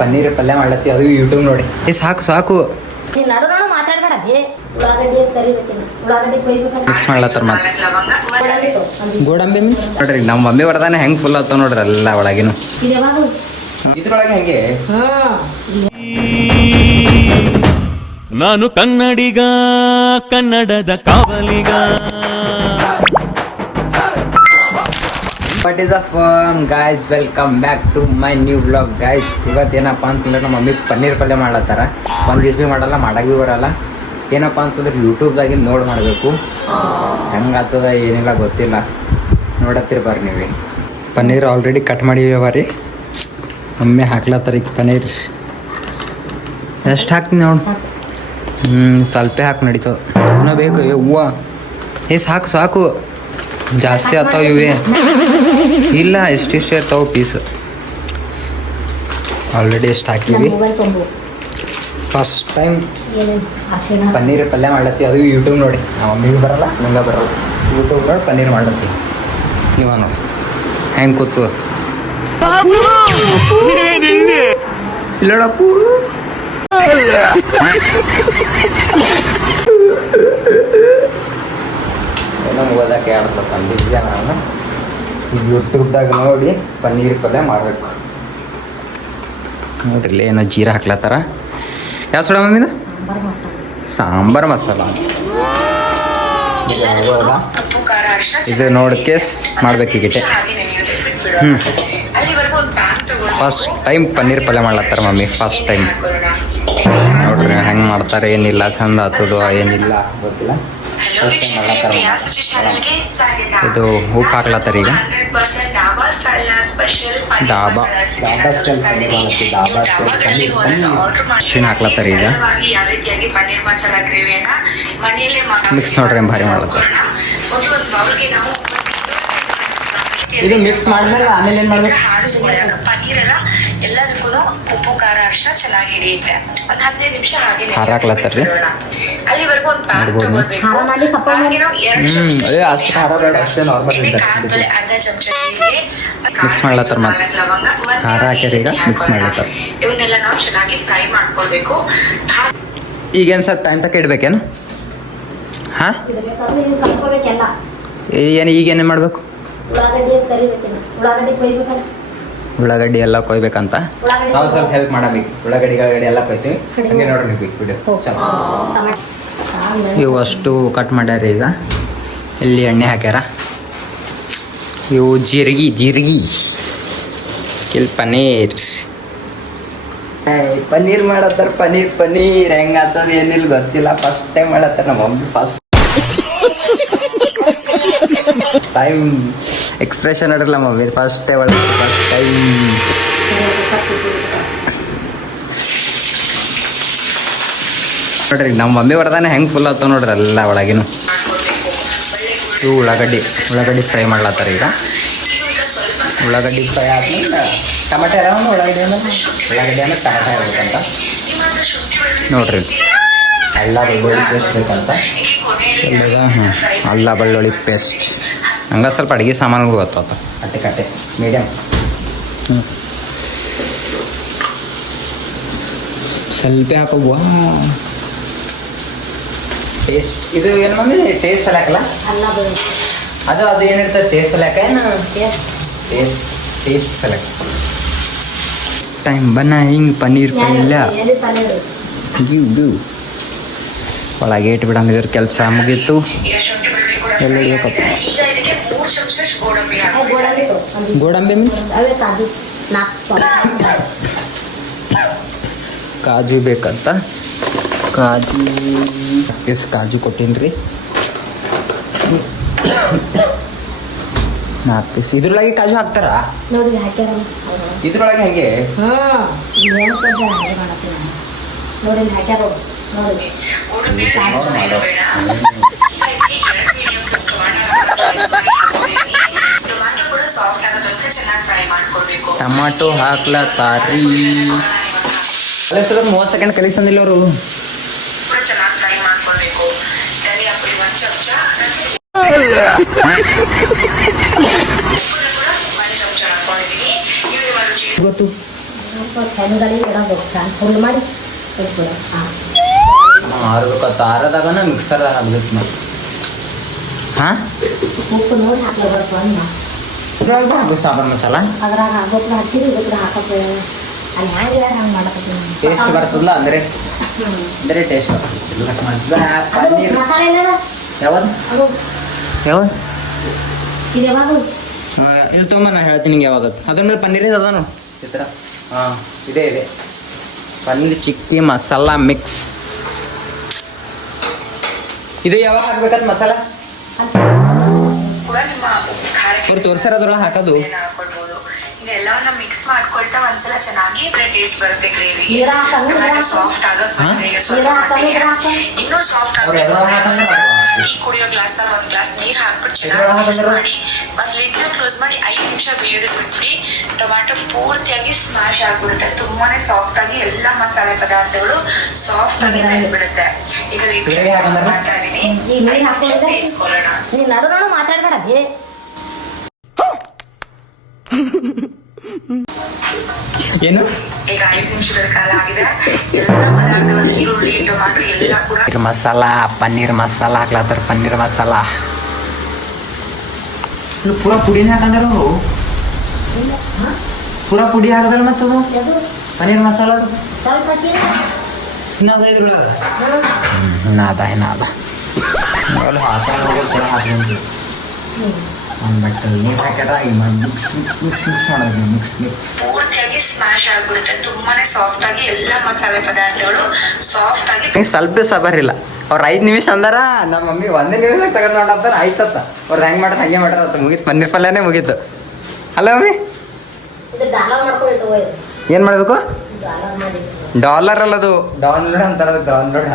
ಪನ್ನೀರ್ ಪಲ್ಯ ಮಾಡ್ಲತ್ತಿ ಅದು ಯೂಟ್ಯೂಬ್ ನೋಡಿ. ಸಾಕು ಸಾಕು ಮಿಕ್ಸ್ ಮಾಡ್ಲತ್ತಾರ ಮತ್ತೆ ಗೋಡಂಬಿ ನೋಡ್ರಿ ನಮ್ಮ ಮಮ್ಮಿ ಹೊರದಾನೆ ಹೆಂಗ್ ಫುಲ್ ಆತಾವ ನೋಡ್ರಿ ಎಲ್ಲ ಒಳಗಿನ ಇದ್ರೊಳಗೆ ಹೆಂಗೆ. ನಾನು ಕನ್ನಡಿಗ, ಕನ್ನಡದ ಕಾವಲಿಗ. What is the form guys, welcome back to my new blog guys. ಇವತ್ತೇನಪ್ಪ ಅಂತಂದ್ರೆ ನಮ್ಮ ಮಮ್ಮಿ ಪನ್ನೀರ್ ಪಲ್ಯ ಮಾಡ್ಲತ್ತಾರ. ಒಂದು ದಿವ್ಸ ಭೀ ಮಾಡಲ್ಲ, ಮಾಡಕ್ಕೆ ಭೀ ಬರಲ್ಲ. ಏನಪ್ಪ ಅಂತಂದ್ರೆ ಯೂಟ್ಯೂಬ್ದಾಗಿ ನೋಡಿ ಮಾಡಬೇಕು. ಹೆಂಗಾಗ್ತದ ಏನಿಲ್ಲ ಗೊತ್ತಿಲ್ಲ, ನೋಡತ್ತಿರ ಬರ್ರಿ ನೀವೇ. ಪನ್ನೀರ್ ಆಲ್ರೆಡಿ ಕಟ್ ಮಾಡಿವ ರೀ, ಮಮ್ಮಿ ಹಾಕ್ಲತ್ತಾರ ಈಗ ಪನ್ನೀರ್. ಎಷ್ಟು ಹಾಕ್ತೀನಿ ನೋಡು. ಸ್ವಲ್ಪ ಹಾಕಿ ನಡೀತದ, ಇನ್ನೂ ಬೇಕು ಹೂವು. ಸಾಕು ಸಾಕು, ಜಾಸ್ತಿ ಆಗ್ತಾವ ಇವೇ. ಇಲ್ಲ ಎಷ್ಟಿಷ್ಟು ಇರ್ತಾವೆ ಪೀಸ್. ಆಲ್ರೆಡಿ ಎಷ್ಟು ಹಾಕಿವಿ. ಫಸ್ಟ್ ಟೈಮ್ ಪನ್ನೀರ್ ಪಲ್ಯ ಮಾಡ್ಲತ್ತಿ, ಅದು ಯೂಟ್ಯೂಬ್ ನೋಡಿ. ನಮ್ಮ ಮಮ್ಮಿಗೆ ಬರಲ್ಲ, ನಂಗೆ ಬರಲ್ಲ. ಯೂಟ್ಯೂಬ್ ನೋಡಿ ಪನ್ನೀರ್ ಮಾಡ್ಲತ್ತಿ. ನೀವ ನೋಡಿ ಹೆಂಗೆ ಕೂತು ಇಲ್ಲಡಪ್ಪು. ಏನೋ ಓದಕ್ಕೆ ಆಡ್ತಂದಿದ್ದೆ ನಾನು. ಯೂಟ್ಯೂಬ್ದಾಗ ನೋಡಿ ಪನ್ನೀರ್ ಪಲ್ಯ ಮಾಡಬೇಕು ನೋಡ್ರಿ. ಏನೋ ಜೀರಾ ಹಾಕ್ಲತ್ತಾರ. ಯಾವ ಸೋಡ ಮಮ್ಮಿದು? ಸಾಂಬಾರ್ ಮಸಾಲ. ಇದು ನೋಡ್ಕೇಸ್ ಮಾಡ್ಬೇಕೀಗಿಟ್ಟೆ. ಫಸ್ಟ್ ಟೈಮ್ ಪನ್ನೀರ್ ಪಲ್ಯ ಮಾಡ್ಲತ್ತಾರ ಮಮ್ಮಿ, ಫಸ್ಟ್ ಟೈಮ್. ನೋಡ್ರಿ ಹೆಂಗೆ ಮಾಡ್ತಾರೆ, ಏನಿಲ್ಲ ಚಂದ ಆಗ್ತದೋ ಏನಿಲ್ಲ ಗೊತ್ತಿಲ್ಲ. ಫಸ್ಟ್ ಟೈಮ್ ಮಾಡ್ಲತ್ತಾರ. ಇದು ಉಪ್ಪು ಹಾಕ್ಲತ್ತಾರ ಈಗ. ಡಾಬಾ ಸ್ಟೈಲ್ ಪನ್ನೀರ್ ಮಾಡತ್ತಿ, ಡಾಬಾ ಸ್ಟೈಲ್ ಪನ್ನೀರ್ ಅರ್ಶಿಣ ಹಾಕ್ಲತ್ತಾರ ಈಗ. ಮಿಕ್ಸ್ ನೋಡ್ರಿ ಭಾರಿ ಮಾಡ್ಲತ್ತಾರ. ಇದು ಮಿಕ್ಸ್ ಮಾಡಿದ್ಮೇಲೆ ಆಮೇಲೆ ಏನು ಮಾಡ್ಬೇಕು? ಎಲ್ಲದಕ್ಕೂ ಉಪ್ಪು ಖಾರ ಅರ್ಶಿನ ಚೆನ್ನಾಗಿ ಹಿಡಿಯುತ್ತೆ. ಒಂದು 15 ನಿಮಿಷ ಹಾಗೆ ಖಾರ ಹಾಕ್ಲತ್ತಾರ್ರಿ. ಅಲ್ಲಿವರೆಗೂ ಒಂದು ಪ್ಯಾನ್ ತಗೊಳ್ಬೇಕು. ಅಷ್ಟು ಖಾರ ಬೇಡ, ಅಷ್ಟೇ ನಾರ್ಮಲ್ ಇದ್ದ ಅರ್ಧ ಚಮಚ ಜೀರಿಗೆ, ಮಿಕ್ಸ್ ಮಾಡ್ಲತ್ತಾರ. ಮತ್ತೆ ಖಾರ ಹಾಕ್ಯಾರ ಈಗ ಮಿಕ್ಸ್ ಮಾಡ್ಲತ್ತಾರ. ಇವನ್ನೆಲ್ಲ ನಾವು ಚೆನ್ನಾಗಿ ಫ್ರೈ ಮಾಡ್ಕೊಳ್ಬೇಕು. ಈಗೇನು ಸ್ವಲ್ಪ ಟೈಮ್ ತಕ್ಕ ಇಡ್ಬೇಕೇನು? ಹಾಂ ಏನು ಈಗೇನೇ ಮಾಡಬೇಕು? ಉಳ್ಳಾಗಡ್ಡಿ ಎಲ್ಲ ಕೊಯ್ಬೇಕಂತ ನಾವು ಸ್ವಲ್ಪ ಹೆಲ್ಪ್ ಮಾಡಬೇಕು. ಉಳ್ಳಾಗಡ್ಡಿ ಎಲ್ಲ ಕೊಯ್ತೀವಿ. ಹಂಗೆ ನೋಡ್ರಿ ವಿಡಿಯೋ ಇವು ಅಷ್ಟು ಕಟ್ ಮಾಡ್ಯಾರ. ಈಗ ಇಲ್ಲಿ ಎಣ್ಣೆ ಹಾಕ್ಯಾರ. ಇವು ಜೀರಿಗೆ ಇಲ್ಲಿ ಪನ್ನೀರ್ ಮಾಡತ್ತಾರ. ಪನ್ನೀರ್ ಹೆಂಗಾಗ್ತದ ಏನಿಲ್ಲ ಗೊತ್ತಿಲ್ಲ. ಫಸ್ಟ್ ಟೈಮ್ ಮಾಡತ್ತಾರ ನಮ್ಮ ಮಮ್ಮಿ. ಫಸ್ಟ್ ಟೈಮ್ ಎಕ್ಸ್ಪ್ರೆಷನ್ ನೋಡ್ರಲ್ಲ ಮಮ್ಮಿ, ಫಸ್ಟ್ ಟೈಮ್ ನೋಡ್ರಿ. ನಮ್ಮ ಮಮ್ಮಿ ಹೊರದಾನೆ ಹೆಂಗೆ ಫುಲ್ ಆಗ್ತಾವ ನೋಡ್ರಿ ಎಲ್ಲ ಒಳಗಿನ. ಇವು ಉಳ್ಳಾಗಡ್ಡಿ ಫ್ರೈ ಮಾಡ್ಲತ್ತಾರ ಈಗ. ಉಳ್ಳಾಗಡ್ಡಿ ಫ್ರೈ ಆದ್ಮೇಲೆ ಟಮಾಟೆ ಇರೋದು. ಉಳ್ಳಾಗಡ್ಡಿ ಅಂದ್ರೆ ಟಮಾಟೆ ಇರ್ಬೇಕಂತ ನೋಡ್ರಿ. ಅಲ್ಲ ಬೆಳ್ಳುಳ್ಳಿ ಪೇಸ್ಟ್ ಬೇಕಂತ. ಅಲ್ಲ ಬೆಳ್ಳುಳ್ಳಿ ಪೇಸ್ಟ್ ಹಂಗೆ ಸ್ವಲ್ಪ ಅಡುಗೆ ಸಾಮಾನುಗಳು ಗೊತ್ತಾತ. ಕಟ್ಟೆ ಮೀಡಿಯಮ್. ಸ್ವಲ್ಪ ಹಾಕೋಬ ಟೇಸ್ಟ್. ಇದು ಏನು ಮಮ್ಮಿ ಟೇಸ್ಟ್ ಎಲ್ಲ ಹಾಕಲ್ಲ? ಅದು ಏನಿರ್ತದೆ ಟೇಸ್ಟ್ ಎಲ್ಲ ಹಾಕ ಏನು? ಟೇಸ್ಟ್ ಸಲಕ ಟೈಮ್ ಬನ್ನ ಹಿಂಗೆ ಪನ್ನೀರ್ ಪಲ್ಯ ಇದು ಒಳಗೆ ಇಟ್ಬಿಡಮ್. ಇದ್ರ ಕೆಲಸ ಮುಗೀತು. ಎಲ್ಲ ಇಡ್ಬೇಕಪ್ಪ. ಗೋಡಂಬಿ ಮೀನ್ಸ್ ಕಾಜು ಬೇಕಂತ. ಕಾಜು ಕೊಟ್ಟೀನಿ 4 ಪೀಸ್. ಇದ್ರೊಳಗೆ ಕಾಜು ಹಾಕ್ತಾರ ಇದ್ರೊಳಗೆ ಹೆಂಗೆ? ಟಮಾಟೊ ಹಾಕ್ಲತ್ತಾರಿ. 30 ಸೆಕೆಂಡ್ ಕಲಿಸಂದಿಲ್ಲ ಅವರು. ಗೊತ್ತು ಫ್ಯಾನ್ಗಳಿಗೆ ಇಡೋದು ಫ್ಯಾನ್ ಫುಲ್ ಮಾಡಿ ಇಟ್ಬಿಡು. ಹಾಂ ಆರಬೇಕತ್ತು ಆರದಾಗನ ಮಿಕ್ಸರ್ ಹಾಕ್ಬೇಕು ಮತ್ತೆ ಹಾಂ ಉಪ್ಪು ನೋಡಿ ಹಾಕ್ಲೇಬೇಕು ಅನ್ನ ಇದ್ರೊಳಗೆ ಹಾಕ್ಬೇಕು ಸಾಂಬಾರು ಮಸಾಲ ಅದ್ರಾಗ ಗೊಬ್ಬರ ಹಾಕ್ತೀರಿ ಗೊಬ್ಬರ ಹಾಕೋದು ಅಲ್ಲಿ ಹ್ಯಾಂಗೆ ಹಂಗೆ ಮಾಡಕತ್ತೀನಿ ಟೇಸ್ಟ್ ಬರ್ತದಲ್ಲ ಅಂದರೆ ಟೇಸ್ಟ್ ಅದು ಪನ್ನೀರ್ ಮಸಾಲೆ ಏನದ ಯಾವುದು ಅದು ಯಾವುದು ಇದು ಯಾವಾಗ ಇಲ್ಲಿ ತುಂಬ ನಾನು ಹೇಳ್ತೀನಿ ನಿಂಗೆ ಯಾವಾಗ ಅದ್ರ ಮೇಲೆ ಪನ್ನೀರ್ ಅದ ನೋಡಿ ಚಿತ್ರ ಹಾಂ ಇದೆ ಪನ್ನೀರ್ ಚಿಕ್ಕಿ ಮಸಾಲ ಮಿಕ್ಸ್ ಇದು ಯಾವಾಗ ಹಾಕ್ಬೇಕಂತ ಮಸಾಲ ಕೂಡ ನಿಮ್ಮ ಖಾರಕ್ಕೆ ಇವ್ರು ತೋರ್ಸಿರೋದ್ರೊಳಗೆ ಹಾಕೋದು ಹಾಕೊಳ್ಬಹುದು. ಇದೆಲ್ಲವನ್ನ ಮಿಕ್ಸ್ ಮಾಡ್ಕೊಳ್ತಾ ಒಂದ್ಸಲ ಚೆನ್ನಾಗಿ ಟೇಸ್ಟ್ ಬರುತ್ತೆ ಗ್ರೇವಿ ನೀರು ಹಾಕಲ್ಲ, ಸಾಫ್ಟ್ ಆಗುತ್ತೆ ನೀರು ಹಾಕಲ್ಲ. ಇನ್ನೂ ಸಾಫ್ಟ್ ಅವ್ರು ಎದ್ರೊಳಗೆ ಹಾಕಂದ್ರೆ ಟೀ ಕುಡಿಯೋ ಗ್ಲಾಸ್ ನಲ್ಲಿ ಒಂದ್ ಗ್ಲಾಸ್ ನೀರ್ ಹಾಕ್ಬಿಟ್ಟು ಎದ್ರೊಳಗೆ ಚೆನ್ನಾಗಿ ಮಿಕ್ಸ್ ಹಾಕಂದ್ರೆ? ಮಾಡಿ ಒಂದ್ ಲಿಡ್ ಕ್ಲೋಸ್ ಮಾಡಿ 5 ನಿಮಿಷ ಬೇಯೋದಕ್ಕೆ ಬಿಟ್ಬಿಡಿ. ಟೊಮ್ಯಾಟೊ ಪೂರ್ತಿಯಾಗಿ ಸ್ಮ್ಯಾಶ್ ಆಗ್ಬಿಡುತ್ತೆ. ತುಂಬಾನೇ ಸಾಫ್ಟ್ ಆಗಿ ಎಲ್ಲಾ ಮಸಾಲೆ ಪದಾರ್ಥಗಳು ಸಾಫ್ಟ್ ಆಗಿ ಬೆಂದ್ಬಿಡುತ್ತೆ. ಈಗ ಬೇರೆ ಹಾಕಂದ್ರೆ? ಮಾಡ್ತಾ ಇದೀನಿ. ಈ ನೀರು ಹಾಕೋದ್ರೆ ಬೇಯಿಸ್ಕೊಳ್ಳೋಣ. ನೀನು ನಡು ಮಾತಾಡ್ಬೇಡ ಏ ಏನು ಈಗ 5 ನಿಮಿಷಗಳ ಕಾಲ ಆಗಿದೆ. ಎಲ್ಲ ಪದಾರ್ಥಗಳು ಈರುಳ್ಳಿ ಟೊಮ್ಯಾಟೊ ಎಲ್ಲ ಕೂಡ ಪನ್ನೀರ್ ಮಸಾಲ ಹಾಕ್ಲತ್ತಾರ ಪನ್ನೀರ್ ಮಸಾಲ ಪೂರಾ ಪುಡಿನೇ ಹಾಕಂದ್ರ ಅವರು ಪೂರಾ ಪುಡಿ ಹಾಕದಲ್ಲ ಮತ್ತದು ಅದು ಪನ್ನೀರ್ ಮಸಾಲ ಸ್ವಲ್ಪ ಹಾಕಿದ್ರೆ ಇನ್ನಾದ ಅಲ್ಲಿ ಹಾಕಿ ಬಟ್ ನೀರು ಹಾಕ್ಯಾರ ಮಿಕ್ಸ್ ಮಾಡೋದು ಮಿಕ್ಸ್ ಪೂರ್ತಿಯಾಗಿ ಸ್ಮ್ಯಾಶ್ ಆಗ್ಬಿಡುತ್ತೆ. ತುಂಬಾನೇ ಸಾಫ್ಟ್ ಆಗಿ ಎಲ್ಲ ಮಸಾಲೆ ಪದಾರ್ಥಗಳು ಸಾಫ್ಟ್ ಆಗಿ ಸ್ವಲ್ಪ ಸಬರಿಲ್ಲ ಅವ್ರು 5 ನಿಮಿಷ ಅಂದಾರ ನಮ್ಮ ಮಮ್ಮಿ 1 ನಿಮಿಷ ತಗೊಂಡ್ ನೋಡತ್ತಾರ ಆಯ್ತತ್ತ ಅವ್ರು ಹೆಂಗೆ ಮಾಡ್ರ ಹಂಗೆ ಮಾಡ್ರ ಮುಗೀತು ಪನ್ನೀರ್ ಪಲ್ಯನೇ ಮುಗೀತು ಅಲ್ಲ ಮಮ್ಮಿ ಇದು ಡಾಲರ್ ಮಾಡ್ಕೊಂಡು ಹೋಯ್ತು ಏನು ಮಾಡಬೇಕು ಡಾಲರ್ ಮಾಡಿ ಡಾಲರ್ ಅಲ್ಲದು ಡೌನ್ಲೋಡ್ ಅಂತಾರ ಡೌನ್ಲೋಡ್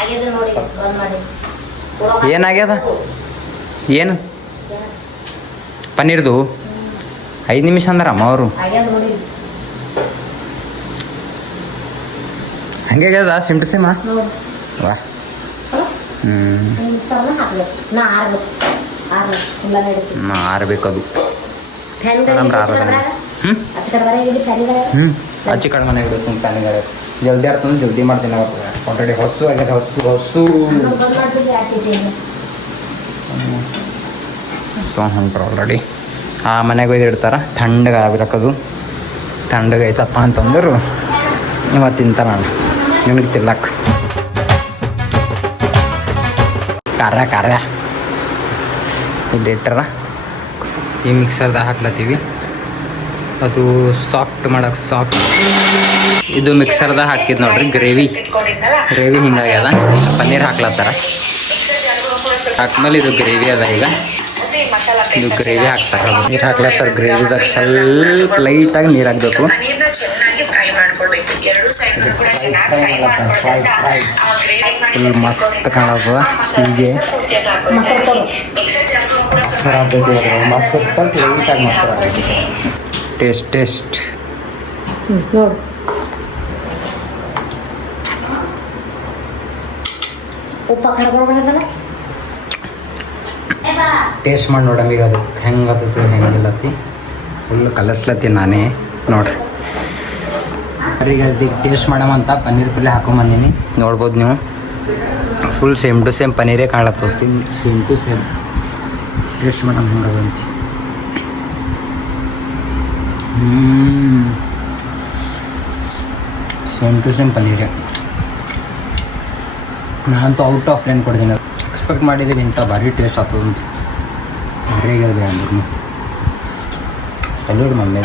ಆಗಿದ್ರೆ ನೋಡಿ ಬಂದ್ ಮಾಡಿ ಪೂರಾ ಏನಾಗ್ಯದ ಏನು ಪನ್ನೀರ್ದು 5 ನಿಮಿಷ ಅಂದಾರಮ್ಮ ಅವರು ಆಗ್ಯದ ನೋಡಿ ಹಂಗೆ ಆಗ್ಯದ ಸಿಮ್ ಟು ಸಿಮ್ ನೋಡಿ ವಾ ಹಾಕ್ಬೇಕು ನಾ ಆರ್ಬೇಕು ಇಲ್ಲ ನಡೀತೀನಿ ಆರ್ಬೇಕು ಅದು ಫ್ಯಾನ್ಗಳು ನಮ್ಗೆ ಆರೋಗ್ಯ. ಹ್ಞೂ ಅಚ್ಚ ಕಡೆ ಇಲ್ಲಿ ಫ್ಯಾನ್ಗಳು ಹ್ಞೂ ಅಚ್ಚಿ ಕಡೆ ಮನೆಗೆ ಇಡುತ್ತೆ ಪ್ಯಾನಿಗೆ ಜಲ್ದಿ ಆಗ್ತಂದ್ರೆ ಜಲ್ದಿ ಮಾಡ್ತೀನಿ ಅವ್ರು ಆಲ್ರೆಡಿ ಹೊಸು ಆಗ್ಯದ ಹೊಸು ಬಂದ್ ಮಾಡ್ತಿದ್ದೆ ಆಚೆ ಸೊ ಹೊಂಟ್ರು ಆಲ್ರೆಡಿ ಆ ಮನೆಗೆ ಒಯ್ದು ಇಡ್ತಾರೆ ತಣ್ಣಗೆ ಆಗ್ಬಿಡಕ್ಕದು ತಣ್ಣಗೆ ಐತಪ್ಪ ಅಂತಂದ್ರು ಇವತ್ತು ತಿಂತ ನಾನು ನಿನಗೆ ತಿಲ್ಲಕ್ಕೆ ಕಾರ್ಯ ಇಲ್ಲಿ ಇಟ್ಟರ ಈ ಮಿಕ್ಸರ್ದಾಗ ಹಾಕ್ಲತ್ತೀವಿ ಅದು ಸಾಫ್ಟ್ ಮಾಡಕ್ಕೆ ಸಾಫ್ಟ್ ಇದು ಮಿಕ್ಸರ್ದಾಗ ಹಾಕಿದ್ ನೋಡ್ರಿ ಗ್ರೇವಿ ಹಿಂಗಾಗ್ಯದ ಪನ್ನೀರ್ ಹಾಕ್ಲತ್ತಾರ ಹಾಕ್ಮೇಲೆ ಇದು ಗ್ರೇವಿ ಅದ ಈಗ ಇದು ಗ್ರೇವಿ ಹಾಕ್ತಾರೆ ನೀರು ಹಾಕ್ಲತ್ತಾರ ಗ್ರೇವಿದಾಗ ಸ್ವಲ್ಪ ಲೈಟಾಗಿ ನೀರು ಹಾಕಬೇಕು ಪನ್ನೀರ್ನ ಚೆನ್ನಾಗಿ ಫ್ರೈ ಮಾಡ್ಕೊಳ್ಬೇಕು. ಎರಡು ಸೈಡ್ ಕೂಡ ಚೆನ್ನಾಗಿ ಫ್ರೈ ಮಾಡ್ಕೊಳ್ತಾ ಆ ಗ್ರೇವಿ ಫುಲ್ ಮಸ್ತ್ ಕಾಣೋದು ಹೀಗೆ ಮಿಕ್ಸರ್ ಜಾರ್ಗೂ ಕೂಡ ಮೊಸರು ಹಾಕ್ಬೇಕು ಮೊಸರು ಸ್ವಲ್ಪ ಲೈಟಾಗಿ ಮೊಸರು ಹಾಕಬೇಕು ಟೇಸ್ಟ್ ನೋಡು ಉಪ್ಪ ಖಾರ ಬರ್ಬೇಕಲ್ಲ ಟೇಸ್ಟ್ ಮಾಡಿ ನೋಡಮ್ ಈಗ ಅದು ಹೆಂಗೆ ಆತತಿ ಹೆಂಗಿಲ್ಲತ್ತಿ ಫುಲ್ ಕಲಸ್ಲತ್ತಿ ನಾನೇ ನೋಡ್ರಿ ಈಗ ಅದಕ್ಕೆ ಟೇಸ್ಟ್ ಮಾಡಮಂತ ಪನ್ನೀರ್ ಪಲ್ಯ ಹಾಕೊಂಬಂದೀನಿ ನೋಡ್ಬೋದು ನೀವು ಫುಲ್ ಸೇಮ್ ಟು ಸೇಮ್ ಪನ್ನೀರೇ ಕಾಣತ್ತದ ಸೇಮ್ ಟು ಸೇಮ್ ಟೇಸ್ಟ್ ಮಾಡಮ್ ಹೆಂಗದಂತ ಸೇಮ್ ಟು ಸೇಮ್ ಪನ್ನೀರೇ ನಾನಂತೂ ಔಟ್ ಆಫ್ ಲೈನ್ ಕೊಡ್ತೀನಿ ಎಕ್ಸ್ಪೆಕ್ಟ್ ಮಾಡಿದ್ದೀವಿ ಇಂಥ ಭಾರಿ ಟೇಸ್ಟ್ ಆಗ್ತದಂತ ಭಾರಿ ಆಗಿದೆ ಅಂದ್ರೂ ಸಲ್ಯೂಟ್ ಮಮ್ಮಿ